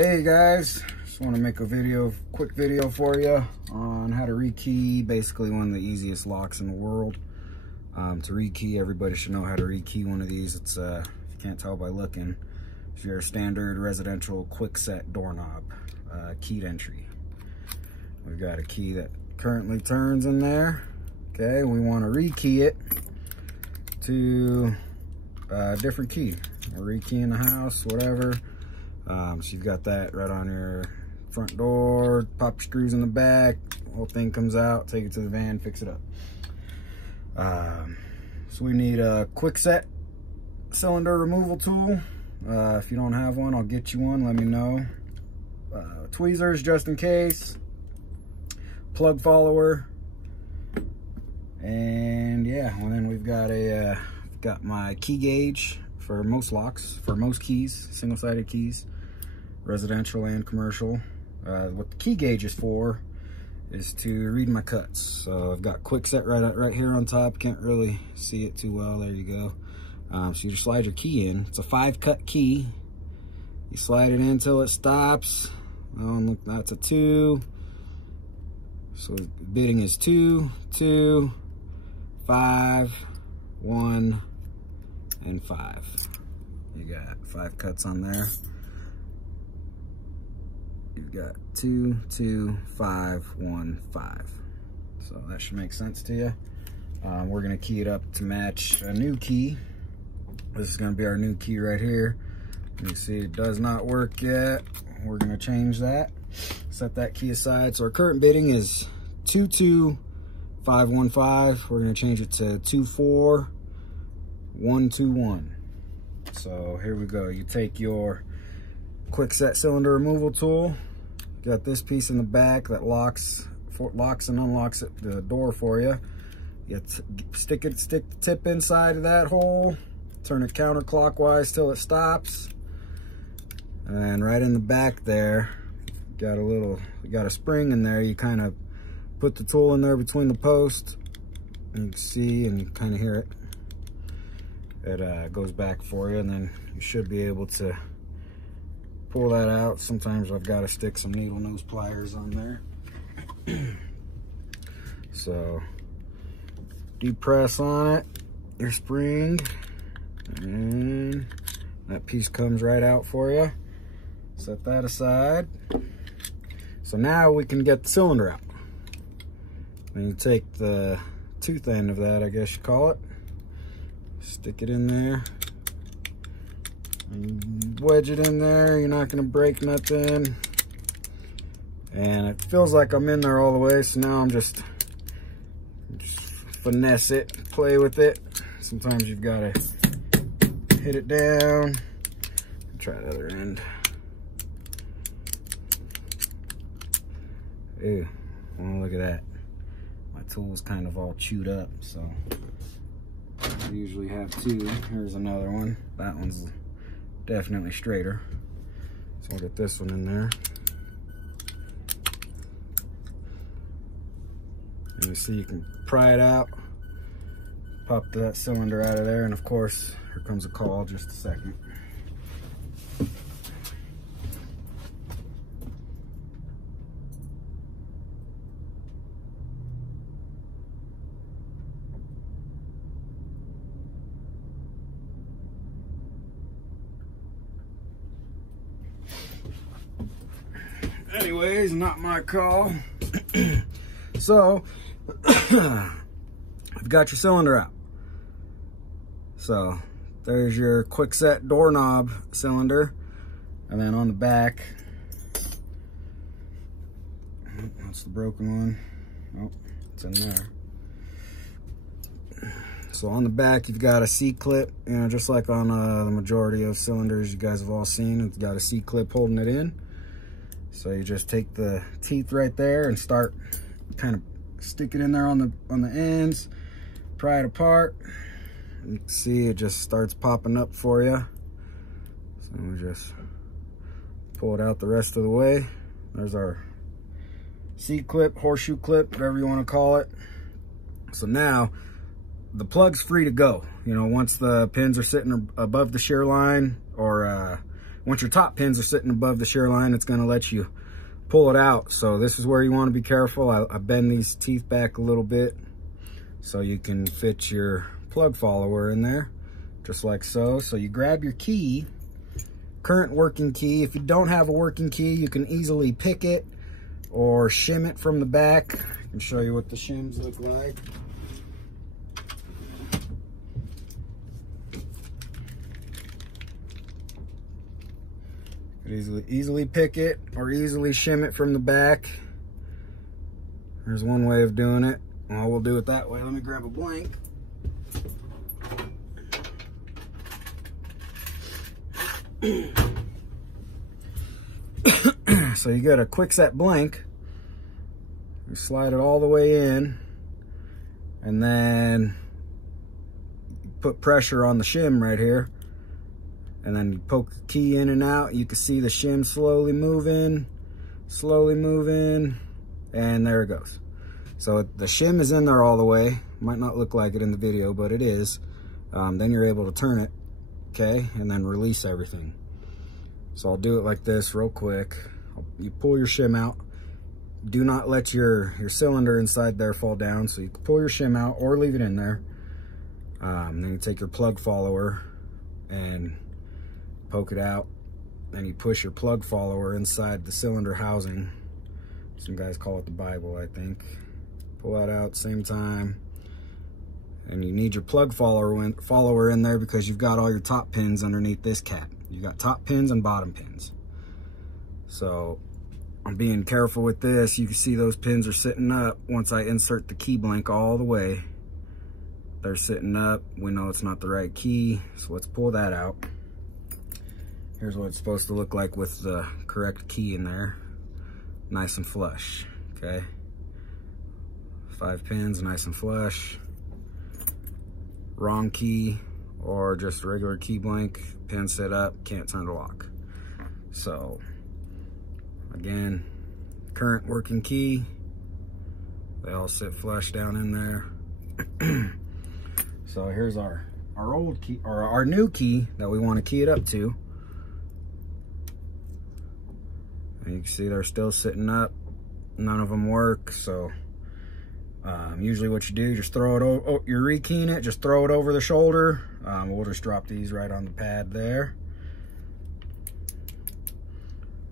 Hey guys, just want to make a quick video for you on how to rekey basically one of the easiest locks in the world. To rekey, everybody should know how to rekey one of these. It's if you can't tell by looking, it's your standard residential KWikset door knob, keyed entry. We've got a key that currently turns in there. Okay, we want to rekey it to a different key. We're rekeying the house, whatever. So you've got that right on your front door, pop your screws in the back, whole thing comes out, take it to the van, fix it up. So we need a KWikset cylinder removal tool. If you don't have one, I'll get you one, let me know. Tweezers just in case, plug follower, and yeah, and then we've got got my key gauge for most locks, for most keys, single-sided keys, residential and commercial. What the key gauge is for is to read my cuts. So I've got KWikset right here on top. Can't really see it too well. There you go. So you just slide your key in. It's a 5-cut key. You slide it in until it stops. Look, that's a 2. So the bidding is 2, 2, 5, 1, and 5. You got 5 cuts on there. You've got 2, 2, 5, 1, 5. So that should make sense to you. We're gonna key it up to match a new key. This is gonna be our new key right here. You see it does not work yet. We're gonna change that. Set that key aside. So our current bidding is 2, 2, 5, 1, 5. We're gonna change it to 2, 4, 1, 2, 1. So here we go. You take your KWikset cylinder removal tool. Got this piece in the back that locks and unlocks the door for you. You stick the tip inside of that hole, turn it counterclockwise till it stops, and right in the back there, you got a spring in there. You kind of put the tool in there between the post, and you can see and you kind of hear it. It goes back for you, and then you should be able to pull that out. Sometimes I've got to stick some needle nose pliers on there. So depress on it, your spring, and that piece comes right out for you. Set that aside. So now we can get the cylinder out. Then you take the tooth end of that, I guess you call it, stick it in there, and wedge it in there. You're not gonna break nothing. And it feels like I'm in there all the way, so now I'm just finesse it, play with it. Sometimes you've gotta hit it down. Try the other end. Ew, oh, look at that. My tool's kind of all chewed up, so I usually have 2. Here's another one. That one's definitely straighter. So we'll get this one in there. And you see you can pry it out, pop that cylinder out of there, and of course, here comes a call, just a second. Anyways, not my call. So, you've got your cylinder out. So, there's your KWikset door knob cylinder. And then on the back, that's the broken one. Oh, it's in there. So on the back, you've got a C-clip, just like on the majority of cylinders you guys have all seen. It's got a C-clip holding it in. So you just take the teeth right there and start kind of stick it in there on the ends, pry it apart. You can see it just starts popping up for you. So we just pull it out the rest of the way. There's our C-clip, horseshoe clip, whatever you want to call it. So now the plug's free to go. Once the pins are sitting above the shear line, or once your top pins are sitting above the shear line, it's going to let you pull it out. So this is where you want to be careful. I bend these teeth back a little bit so you can fit your plug follower in there, just like so. So you grab your key, current working key. If you don't have a working key, you can easily pick it or shim it from the back. I can show you what the shims look like. Easily pick it or easily shim it from the back. There's one way of doing it. Well, we'll do it that way. Let me grab a blank. So you got a KWikset blank. You slide it all the way in, and then you put pressure on the shim right here. And then you poke the key in and out. You can see the shim slowly moving, and there it goes. So the shim is in there all the way. Might not look like it in the video, but it is. Then you're able to turn it, okay, and then release everything. So I'll do it like this real quick. You pull your shim out. Do not let your cylinder inside there fall down. So you can pull your shim out or leave it in there. Then you take your plug follower and poke it out, and you push your plug follower inside the cylinder housing. Some guys call it the Bible, I think. Pull that out same time, and you need your plug follower in there because you've got all your top pins underneath this cap. You got top pins and bottom pins. So I'm being careful with this. You can see those pins are sitting up. Once I insert the key blank all the way, they're sitting up. We know it's not the right key, so let's pull that out. Here's what it's supposed to look like with the correct key in there. Nice and flush, okay? 5 pins, nice and flush. Wrong key or just regular key blank, pin sit up, can't turn the lock. So, again, current working key. They all sit flush down in there. So here's our old key, or our new key that we want to key it up to. You can see they're still sitting up. None of them work. So usually what you do, just throw it over, you're rekeying it, just throw it over the shoulder. We'll just drop these right on the pad there.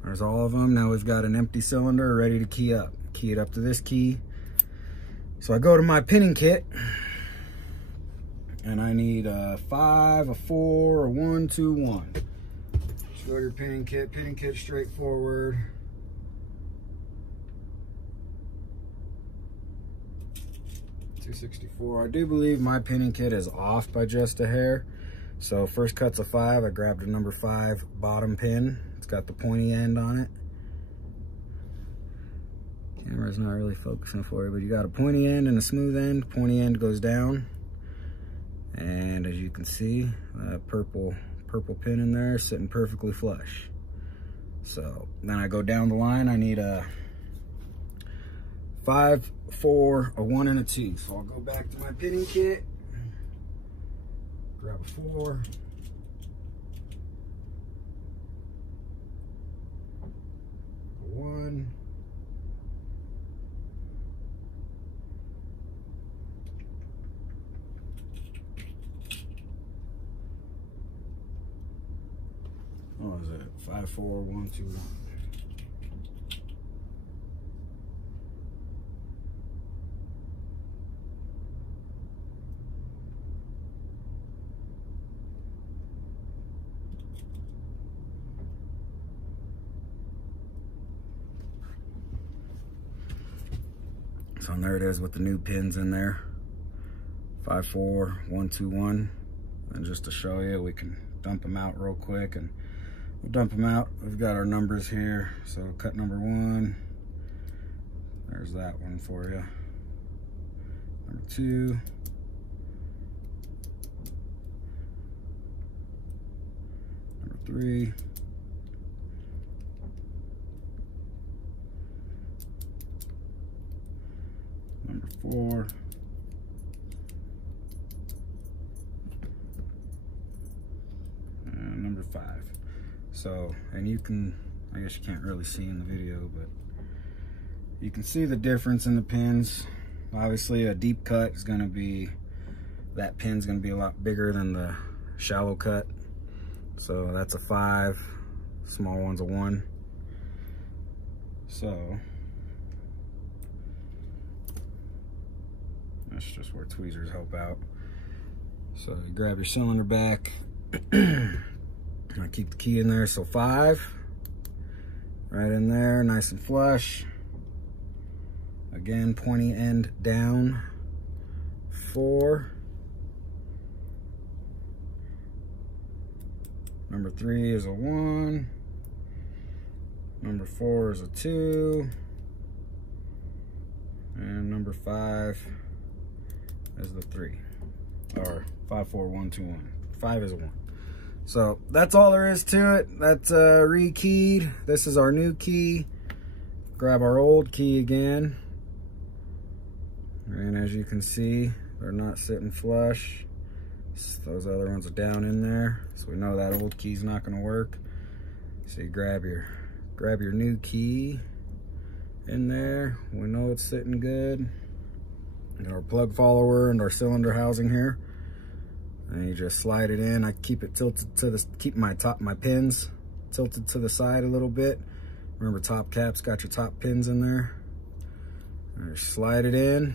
There's all of them. Now we've got an empty cylinder ready to key up. Key it up to this key. So I go to my pinning kit, and I need a 5, a 4, a 1, 2, 1. Go to your pinning kit. Pinning kit straightforward. .264. I do believe my pinning kit is off by just a hair. So first cut's a 5. I grabbed a number 5 bottom pin. It's got the pointy end on it. Camera's not really focusing for you, but you got a pointy end and a smooth end. Pointy end goes down. And as you can see, that purple pin in there sitting perfectly flush. So then I go down the line. I need a 5, 4, a 1, and a 2. So I'll go back to my pinning kit, grab a 4, a 1, what was it? 5, 4, 1, 2, 1. So there it is with the new pins in there. 5, 4, 1, 2, 1. And just to show you, we can dump them out real quick, and we'll dump them out. We've got our numbers here. So cut number 1. There's that one for you. Number 2. Number 3. Number 4. And number 5. So, and you can, I guess you can't really see in the video, but you can see the difference in the pins. Obviously a deep cut is gonna be, that pin's gonna be a lot bigger than the shallow cut. So that's a 5, small one's a 1. So that's just where tweezers help out. So you grab your cylinder back, I keep the key in there, so 5, right in there, nice and flush. Again, pointy end down, 4. Number 3 is a 1. Number 4 is a 2. And number 5 is the 3. Or 5, 4, 1, 2, 1. 5 is a 1. So that's all there is to it. That's rekeyed. This is our new key. Grab our old key again. And as you can see, they're not sitting flush. Those other ones are down in there, so we know that old key's not going to work. So you grab your new key in there. We know it's sitting good. And our plug follower and our cylinder housing here. And you just slide it in. I keep it tilted to the, keep my pins tilted to the side a little bit. Remember, top cap's got your top pins in there. And just slide it in.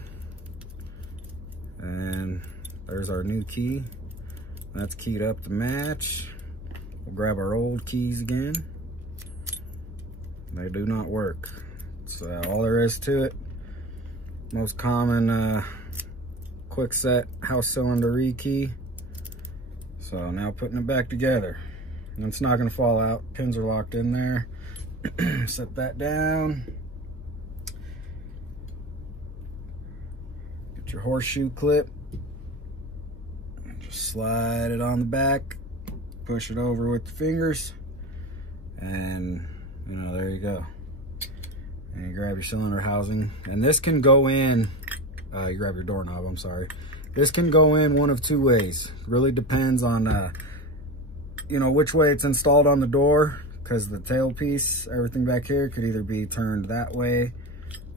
And there's our new key. That's keyed up to match. We'll grab our old keys again. They do not work. So all there is to it. Most common Kwikset house cylinder rekey. So now putting it back together. And it's not gonna fall out. Pins are locked in there. Set that down. Get your horseshoe clip. Just slide it on the back. Push it over with the fingers. And, you know, there you go. And you grab your cylinder housing. And this can go in, you grab your doorknob, I'm sorry. This can go in one of 2 ways. Really depends on, you know, which way it's installed on the door, because the tailpiece, everything back here could either be turned that way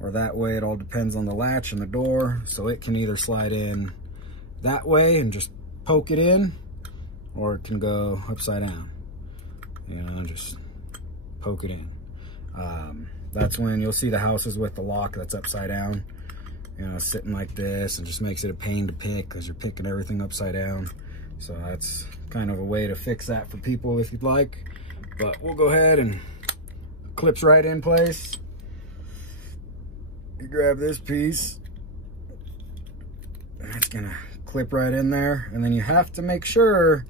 or that way. It all depends on the latch and the door. So it can either slide in that way and just poke it in, or it can go upside down, you know, just poke it in. That's when you'll see the houses with the lock that's upside down, you know, sitting like this, and just makes it a pain to pick because you're picking everything upside down. So that's kind of a way to fix that for people if you'd like. But we'll go ahead and clips right in place. You grab this piece, and it's gonna clip right in there, and then you have to make sure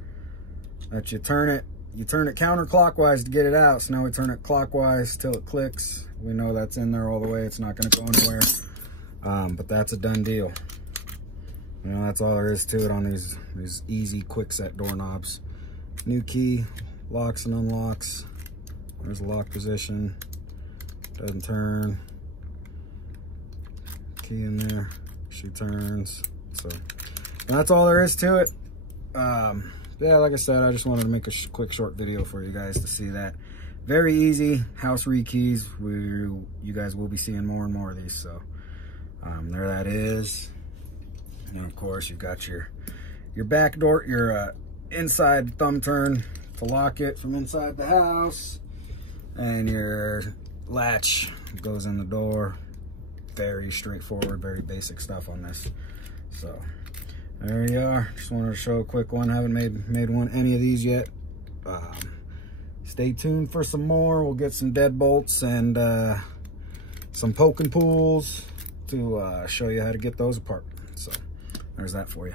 that you turn it counterclockwise to get it out. So now we turn it clockwise till it clicks. We know that's in there all the way. It's not going to go anywhere. But that's a done deal. You know, that's all there is to it on these easy Kwikset doorknobs. New key, locks and unlocks. There's a lock position. Doesn't turn. Key in there. She turns. So that's all there is to it. Yeah, like I said, I just wanted to make a quick short video for you guys to see that. Very easy house rekeys. You guys will be seeing more and more of these. So there that is. And of course, you've got your back door, your inside thumb turn to lock it from inside the house, and your latch goes in the door. Very straightforward, very basic stuff on this. So there you are. Just wanted to show a quick one. Haven't made any of these yet. Stay tuned for some more. We'll get some deadbolts and some poking pools to show you how to get those apart. So there's that for you.